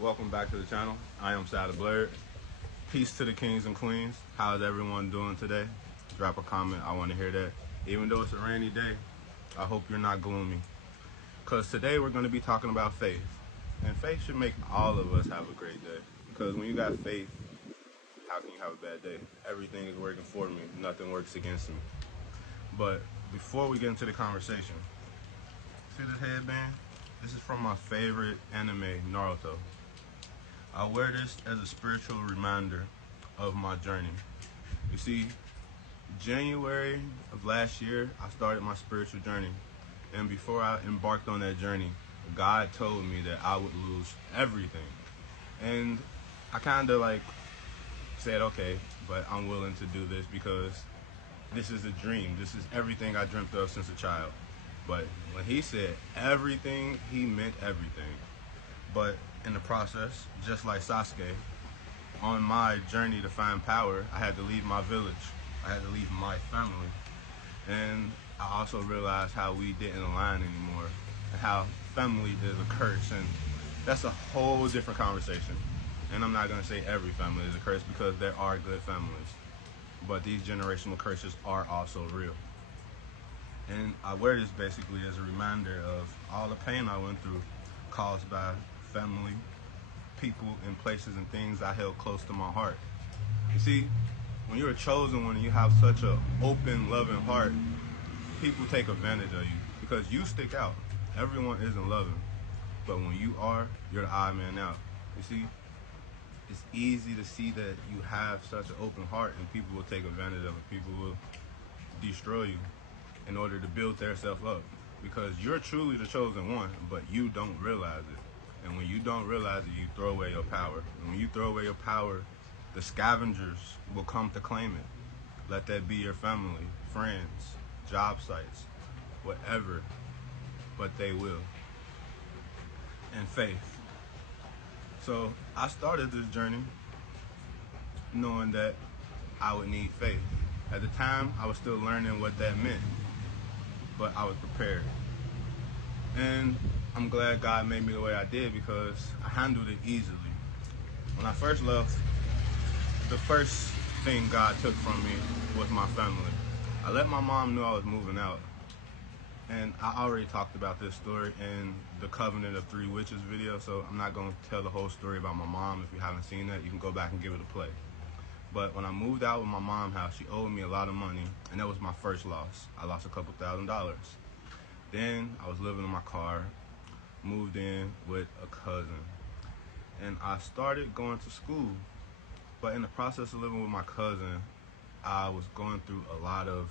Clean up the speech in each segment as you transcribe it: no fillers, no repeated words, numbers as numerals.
Welcome back to the channel. I am SalDablerd. Peace to the kings and queens. How's everyone doing today? Drop a comment. I want to hear that. Even though it's a rainy day, I hope you're not gloomy. Because today we're going to be talking about faith. And faith should make all of us have a great day. Because when you got faith, how can you have a bad day? Everything is working for me. Nothing works against me. But before we get into the conversation, see this headband? This is from my favorite anime, Naruto. I wear this as a spiritual reminder of my journey. You see, January of last year, I started my spiritual journey. And before I embarked on that journey, God told me that I would lose everything. And I kind of said, okay, but I'm willing to do this because this is a dream. This is everything I dreamt of since a child. But when he said everything, he meant everything. But in the process, just like Sasuke, on my journey to find power, I had to leave my village. I had to leave my family. And I also realized how we didn't align anymore and how family is a curse. And that's a whole different conversation. And I'm not going to say every family is a curse because there are good families. But these generational curses are also real. And I wear this basically as a reminder of all the pain I went through caused by family, people, and places and things I held close to my heart. You see, when you're a chosen one and you have such an open, loving heart, people take advantage of you because you stick out. Everyone isn't loving. But when you are, you're the odd man out. You see, it's easy to see that you have such an open heart and people will take advantage of it. People will destroy you in order to build their self up because you're truly the chosen one, but you don't realize it. And when you don't realize it, you throw away your power. And when you throw away your power, the scavengers will come to claim it. Let that be your family, friends, job sites, whatever, but they will. And faith. So I started this journey knowing that I would need faith. At the time, I was still learning what that meant, but I was prepared. And I'm glad God made me the way I did because I handled it easily. When I first left, the first thing God took from me was my family. I let my mom know I was moving out. And I already talked about this story in the Covenant of Three Witches video, so I'm not going to tell the whole story about my mom. If you haven't seen that, you can go back and give it a play. But when I moved out with my mom's house, she owed me a lot of money, and that was my first loss. I lost a couple $1,000s. Then I was living in my car, moved in with a cousin, and I started going to school. But in the process of living with my cousin, I was going through a lot of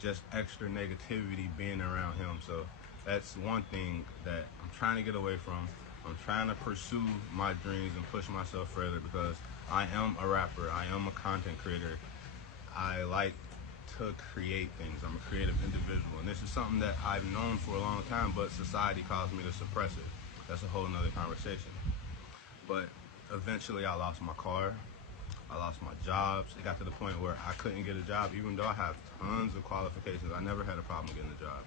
just extra negativity being around him. So that's one thing that I'm trying to get away from. I'm trying to pursue my dreams and push myself further because I am a rapper. I am a content creator. I like to create things. I'm a creative individual. And this is something that I've known for a long time, but society caused me to suppress it. That's a whole nother conversation. But eventually I lost my car. I lost my jobs. It got to the point where I couldn't get a job, even though I have tons of qualifications. I never had a problem getting a job,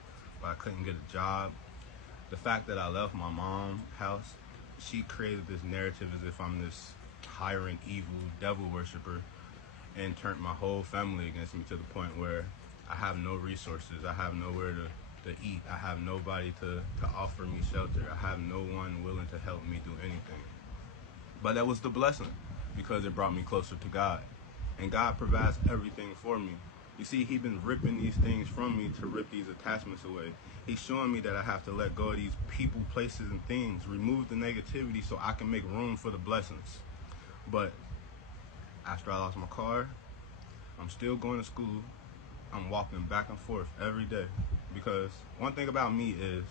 but I couldn't get a job. The fact that I left my mom's house, she created this narrative as if I'm this tyrant, evil, devil worshiper, and turned my whole family against me to the point where I have no resources. I have nowhere to eat. I have nobody to offer me shelter. I have no one willing to help me do anything. But that was the blessing because it brought me closer to God. And God provides everything for me. You see, He's been ripping these things from me to rip these attachments away. He's showing me that I have to let go of these people, places, and things, remove the negativity so I can make room for the blessings. But after I lost my car, I'm still going to school. I'm walking back and forth every day because one thing about me is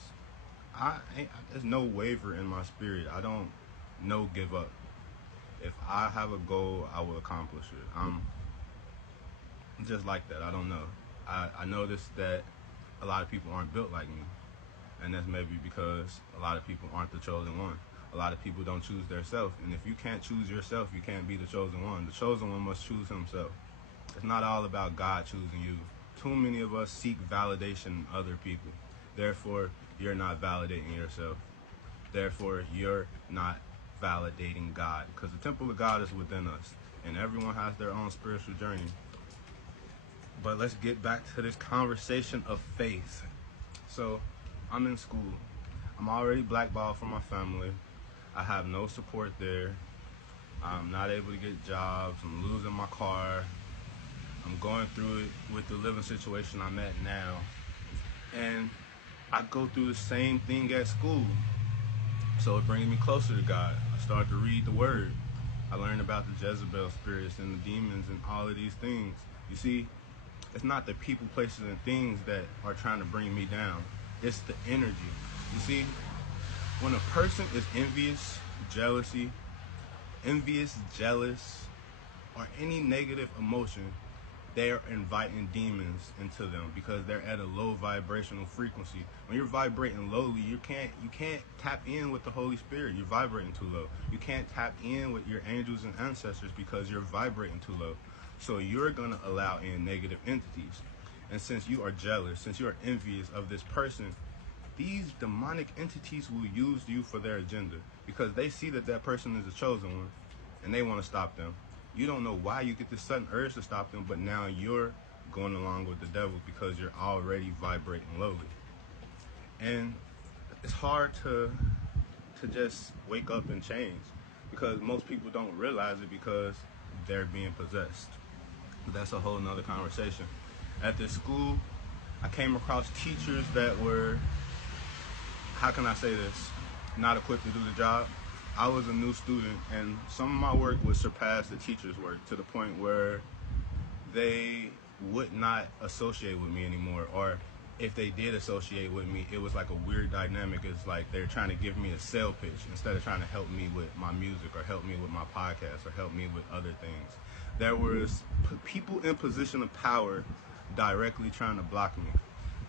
there's no waver in my spirit. I don't give up. If I have a goal, I will accomplish it. I'm just like that. I don't know. I noticed that a lot of people aren't built like me. And that's maybe because a lot of people aren't the chosen one. A lot of people don't choose their self. And if you can't choose yourself, you can't be the chosen one. The chosen one must choose himself. It's not all about God choosing you. Too many of us seek validation in other people. Therefore, you're not validating yourself. Therefore, you're not validating God, because the temple of God is within us, and everyone has their own spiritual journey. But let's get back to this conversation of faith. So I'm in school. I'm already blackballed from my family. I have no support there. I'm not able to get jobs. I'm losing my car. I'm going through it with the living situation I'm at now. And I go through the same thing at school. So it brings me closer to God. I start to read the word. I learn about the Jezebel spirits and the demons and all of these things. You see, it's not the people, places, and things that are trying to bring me down. It's the energy. You see, when a person is envious, jealous, or any negative emotion, they are inviting demons into them because they're at a low vibrational frequency. When you're vibrating lowly, you can't tap in with the Holy Spirit. You're vibrating too low. You can't tap in with your angels and ancestors because you're vibrating too low. So you're going to allow in negative entities. And since you are jealous, since you are envious of this person, these demonic entities will use you for their agenda because they see that that person is a chosen one and they want to stop them. You don't know why you get this sudden urge to stop them, but now you're going along with the devil because you're already vibrating lowly. And it's hard to just wake up and change because most people don't realize it because they're being possessed. But that's a whole nother conversation. At this school, I came across teachers that were, how can I say this, not equipped to do the job. I was a new student, and some of my work would surpass the teacher's work to the point where they would not associate with me anymore, or if they did associate with me, it was like a weird dynamic. It's like they're trying to give me a sale pitch instead of trying to help me with my music or help me with my podcast or help me with other things. There was people in position of power directly trying to block me.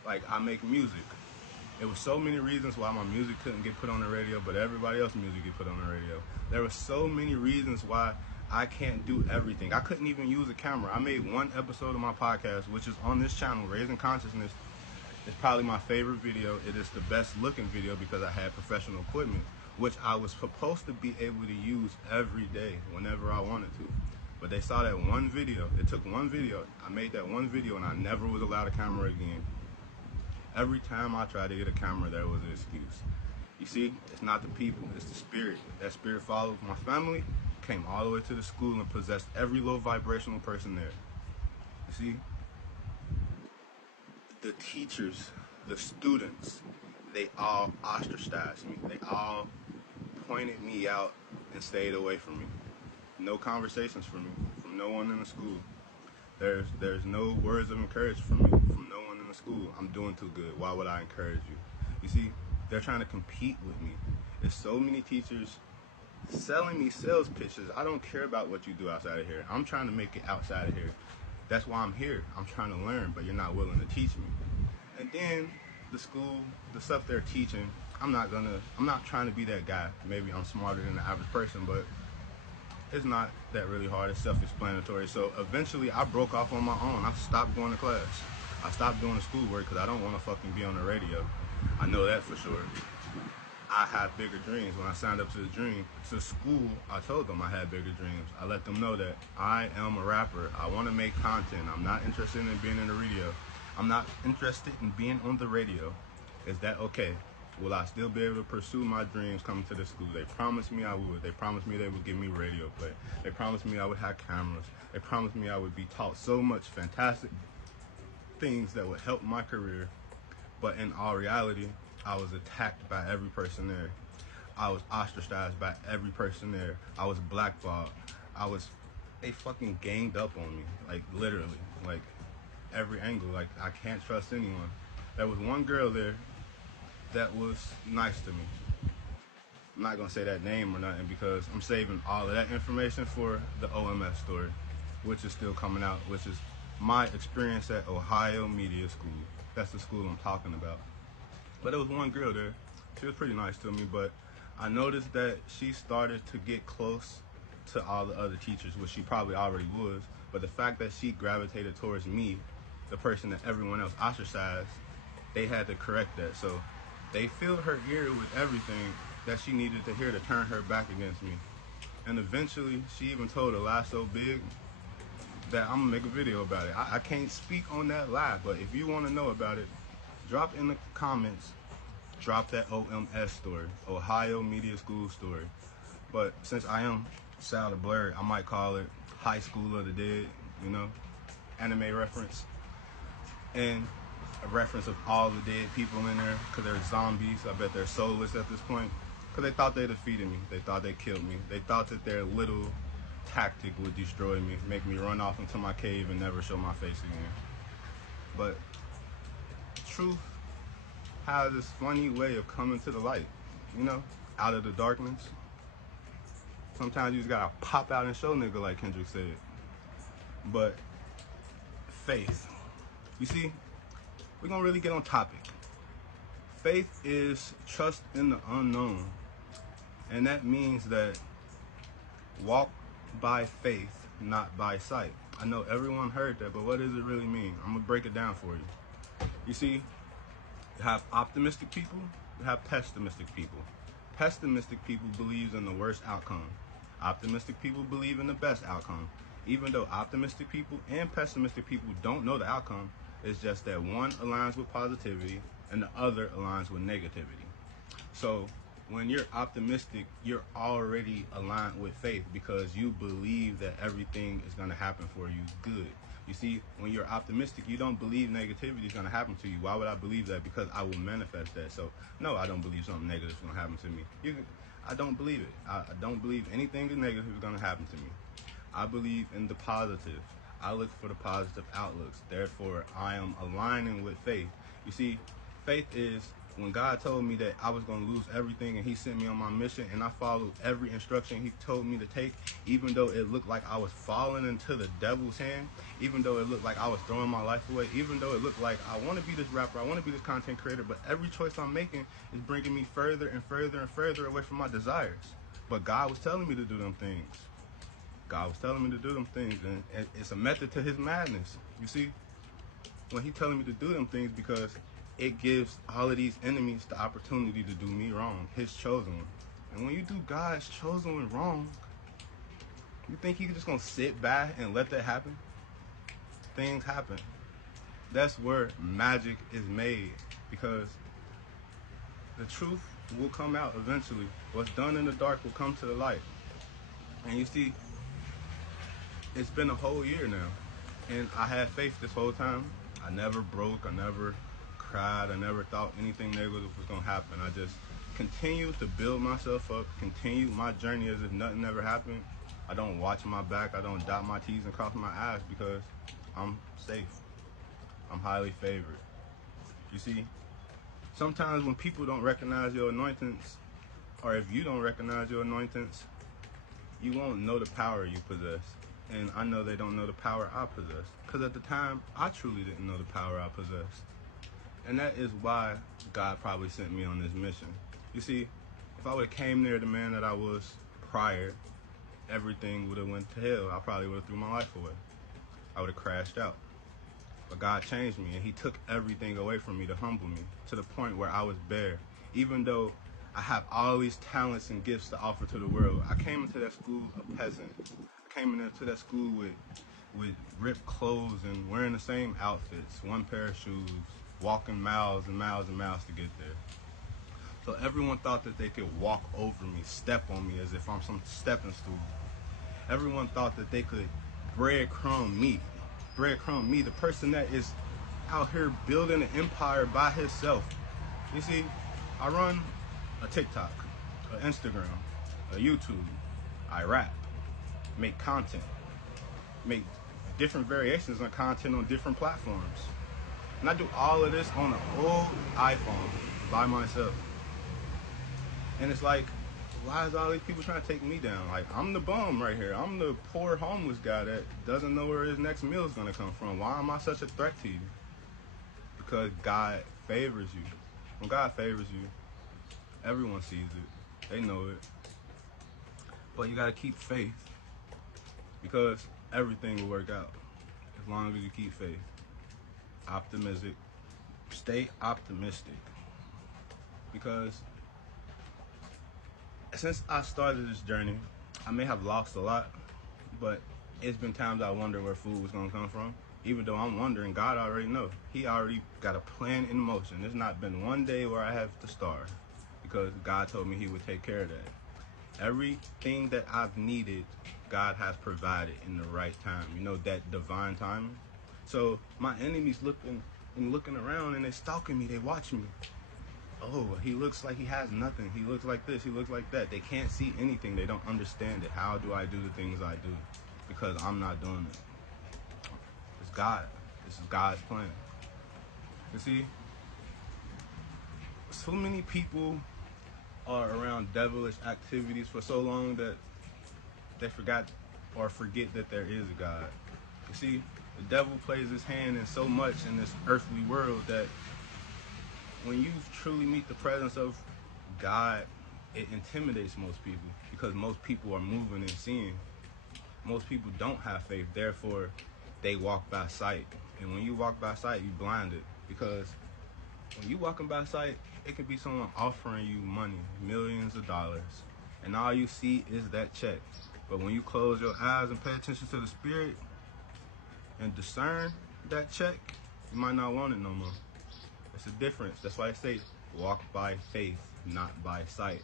Like, I make music. There were so many reasons why my music couldn't get put on the radio, but everybody else's music get put on the radio. There were so many reasons why I can't do everything. I couldn't even use a camera. I made one episode of my podcast, which is on this channel, Raising Consciousness. It's probably my favorite video. It is the best looking video because I had professional equipment, which I was supposed to be able to use every day whenever I wanted to. But they saw that one video. It took one video. I made that one video and I never was allowed a camera again. Every time I tried to get a camera, there was an excuse. You see, it's not the people, it's the spirit. That spirit followed my family, came all the way to the school and possessed every low vibrational person there. You see, the teachers, the students, they all ostracized me. They all pointed me out and stayed away from me. No conversations from me, from no one in the school. There's no words of encouragement from me, from no one in the school. I'm doing too good. Why would I encourage you? You see, they're trying to compete with me. There's so many teachers selling me sales pitches. I don't care about what you do outside of here. I'm trying to make it outside of here. That's why I'm here. I'm trying to learn, but you're not willing to teach me. And then the school, the stuff they're teaching, I'm not trying to be that guy. Maybe I'm smarter than the average person, but it's not that really hard. It's self-explanatory. So eventually I broke off on my own. I stopped going to class. I stopped doing the schoolwork because I don't want to fucking be on the radio. I know that for sure. I have bigger dreams. When I signed up to the school, I told them I had bigger dreams. I let them know that I am a rapper. I want to make content. I'm not interested in being in the radio. I'm not interested in being on the radio. Is that okay? Will I still be able to pursue my dreams coming to the school? They promised me I would. They promised me they would give me radio play. They promised me I would have cameras. They promised me I would be taught so much fantastic things that would help my career. But in all reality, I was attacked by every person there. I was ostracized by every person there. I was blackballed. They fucking ganged up on me. Like, literally. Like, every angle. Like, I can't trust anyone. There was one girl there that was nice to me. I'm not gonna say that name or nothing because I'm saving all of that information for the OMS story, which is still coming out, which is my experience at Ohio Media School. That's the school I'm talking about. But there was one girl there. She was pretty nice to me, but I noticed that she started to get close to all the other teachers, which she probably already was. But the fact that she gravitated towards me, the person that everyone else ostracized, they had to correct that. So they filled her ear with everything, that she needed to hear to turn her back against me. And eventually, she even told a lie so big that I'm gonna make a video about it. I can't speak on that lie, but if you want to know about it, drop in the comments, drop that OMS story, Ohio Media School story. But since I am SalDablerd, I might call it High School of the Dead, you know, anime reference. And a reference of all the dead people in there, because they're zombies. I bet they're soulless at this point, because they thought they defeated me. They thought they killed me. They thought that their little tactic would destroy me, make me run off into my cave and never show my face again. But truth has this funny way of coming to the light, you know, out of the darkness. Sometimes you just gotta pop out and show nigga, like Kendrick said. But faith, you see, we're gonna really get on topic. Faith is trust in the unknown. And that means that walk by faith, not by sight. I know everyone heard that, but what does it really mean? I'm gonna break it down for you. You see, you have optimistic people, you have pessimistic people. Pessimistic people believe in the worst outcome. Optimistic people believe in the best outcome. Even though optimistic people and pessimistic people don't know the outcome, it's just that one aligns with positivity and the other aligns with negativity. So when you're optimistic, you're already aligned with faith because you believe that everything is going to happen for you good. You see, when you're optimistic, you don't believe negativity is going to happen to you. Why would I believe that? Because I will manifest that. So no, I don't believe something negative is going to happen to me. I don't believe it. I don't believe anything negative is going to happen to me. I believe in the positive. I look for the positive outlooks. Therefore, I am aligning with faith. You see, faith is when God told me that I was going to lose everything and he sent me on my mission and I followed every instruction he told me to take, even though it looked like I was falling into the devil's hand, even though it looked like I was throwing my life away, even though it looked like I want to be this rapper, I want to be this content creator, but every choice I'm making is bringing me further and further and further away from my desires. But God was telling me to do them things. God was telling me to do them things, and it's a method to his madness. You see, when he's telling me to do them things, because it gives all of these enemies the opportunity to do me wrong, his chosen one. And when you do God's chosen one wrong, you think he's just gonna sit back and let that happen? Things happen. That's where magic is made, because the truth will come out eventually. What's done in the dark will come to the light. And you see, it's been a whole year now, and I had faith this whole time. I never broke, I never cried, I never thought anything negative was gonna happen. I just continued to build myself up, continued my journey as if nothing ever happened. I don't watch my back, I don't dot my T's and cross my I's, because I'm safe. I'm highly favored. You see, sometimes when people don't recognize your anointings, or if you don't recognize your anointings, you won't know the power you possess. And I know they don't know the power I possess, because at the time, I truly didn't know the power I possessed. And that is why God probably sent me on this mission. You see, if I would have came there the man that I was prior, everything would have went to hell. I probably would have threw my life away. I would have crashed out. But God changed me, and he took everything away from me to humble me to the point where I was bare. Even though I have all these talents and gifts to offer to the world, I came into that school a peasant. I came into that school with ripped clothes and wearing the same outfits, one pair of shoes, walking miles and miles and miles to get there. So everyone thought that they could walk over me, step on me as if I'm some stepping stool. Everyone thought that they could breadcrumb me, the person that is out here building an empire by himself. You see, I run a TikTok, an Instagram, a YouTube. I rap, make content, make different variations on content on different platforms. And I do all of this on an old iPhone by myself. And it's like, why is all these people trying to take me down? Like, I'm the bum right here. I'm the poor homeless guy that doesn't know where his next meal is going to come from. Why am I such a threat to you? Because God favors you. When God favors you, everyone sees it. They know it. But you got to keep faith, because everything will work out as long as you keep faith. Optimistic. Stay optimistic, because since I started this journey, I may have lost a lot, but it's been times I wonder where food was gonna come from. Even though I'm wondering, God already know. He already got a plan in motion. There's not been one day where I have to starve, because God told me he would take care of that. Everything that I've needed, God has provided in the right time. You know, that divine timing. So my enemies looking around and they stalking me, they watch me. Oh, he looks like he has nothing. He looks like this, he looks like that. They can't see anything. They don't understand it. How do I do the things I do? Because I'm not doing it. It's God. This is God's plan. You see, so many people are around devilish activities for so long that they forget that there is a God. You see, the devil plays his hand in so much in this earthly world that when you truly meet the presence of God, it intimidates most people, because most people are moving and seeing. Most people don't have faith, therefore they walk by sight. And when you walk by sight, you blinded, because when you walking by sight, it could be someone offering you money, millions of dollars, and all you see is that check. But when you close your eyes and pay attention to the spirit and discern that check, you might not want it no more. It's a difference. That's why I say walk by faith, not by sight.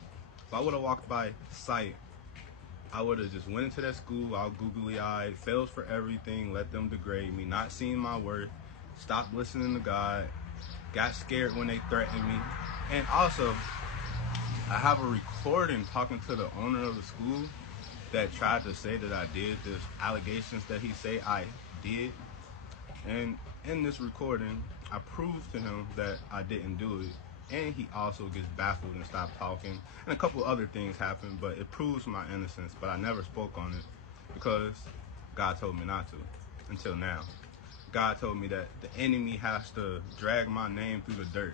If I would have walked by sight, I would have just went into that school, all googly-eyed, fails for everything, let them degrade me, not seeing my worth, stopped listening to God, got scared when they threatened me. And also, I have a recording talking to the owner of the school that tried to say that I did this, allegations that he say I did. And in this recording, I proved to him that I didn't do it. And he also gets baffled and stopped talking. And a couple other things happened, but it proves my innocence. But I never spoke on it because God told me not to until now. God told me that the enemy has to drag my name through the dirt.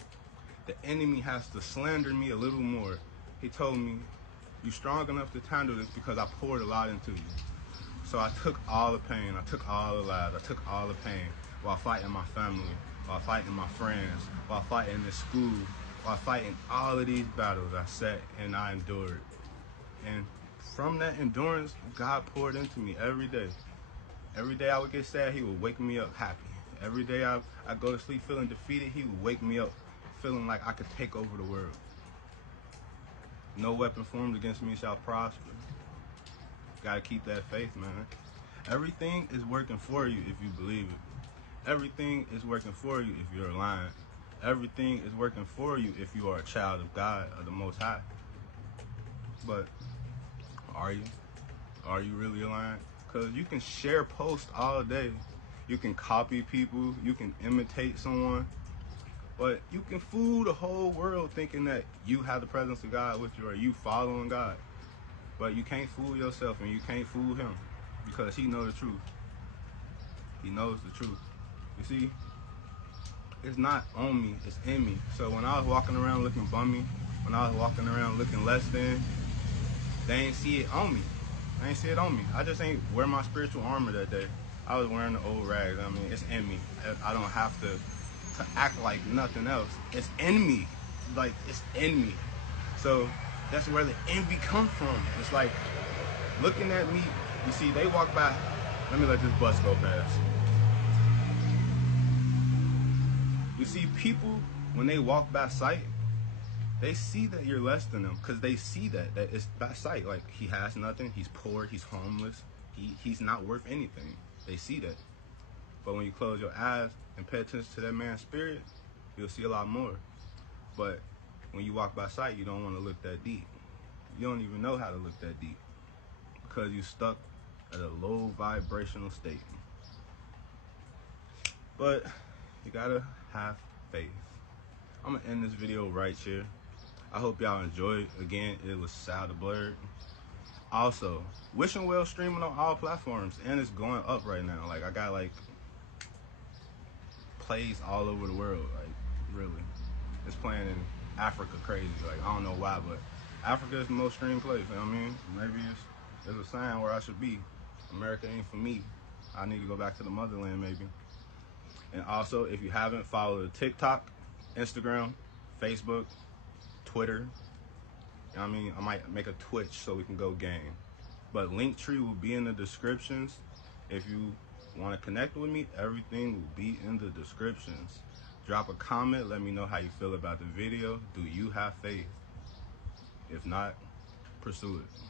The enemy has to slander me a little more. He told me, you're strong enough to handle this because I poured a lot into you. So I took all the pain, I took all the lies, I took all the pain while fighting my family, while fighting my friends, while fighting this school, while fighting all of these battles. I sat and I endured. And from that endurance, God poured into me every day. Every day I would get sad, he would wake me up happy. Every day I go to sleep feeling defeated, he would wake me up feeling like I could take over the world. No weapon formed against me shall prosper. Gotta keep that faith, man. Everything is working for you if you believe it. Everything is working for you if you're aligned. Everything is working for you if you are a child of God, of the Most High. But are you? Are you really aligned? Because you can share posts all day. You can copy people. You can imitate someone. But you can fool the whole world thinking that you have the presence of God with you or you following God. But you can't fool yourself and you can't fool him because he knows the truth. He knows the truth. You see, it's not on me, it's in me. So when I was walking around looking bummy, when I was walking around looking less than, they ain't see it on me. They ain't see it on me. I just ain't wear my spiritual armor that day. I was wearing the old rags. I mean, it's in me. I don't have to act like nothing else. It's in me. Like, it's in me. So that's where the envy comes from. It's like looking at me. You see, they walk by. Let me let this bus go past. You see, people, when they walk by sight, they see that you're less than them because they see that it's by sight. Like, he has nothing. He's poor. He's homeless. He's not worth anything. They see that. But when you close your eyes and pay attention to that man's spirit, you'll see a lot more. But when you walk by sight, you don't want to look that deep. You don't even know how to look that deep because you're stuck at a low vibrational state. But you gotta have faith. I'm gonna end this video right here. I hope y'all enjoyed. Again, it was SalDablerd. Also, Wishing Well streaming on all platforms, and it's going up right now. Like, I got like plays all over the world. Like, really, it's playing in Africa crazy. Like, I don't know why, but Africa is the most streamed place. You know what I mean? Maybe it's a sign where I should be. America ain't for me. I need to go back to the motherland, maybe. And also, if you haven't followed TikTok, Instagram, Facebook, Twitter, I mean, I might make a Twitch so we can go game. But Linktree will be in the descriptions. If you want to connect with me, everything will be in the descriptions. Drop a comment. Let me know how you feel about the video. Do you have faith? If not, pursue it.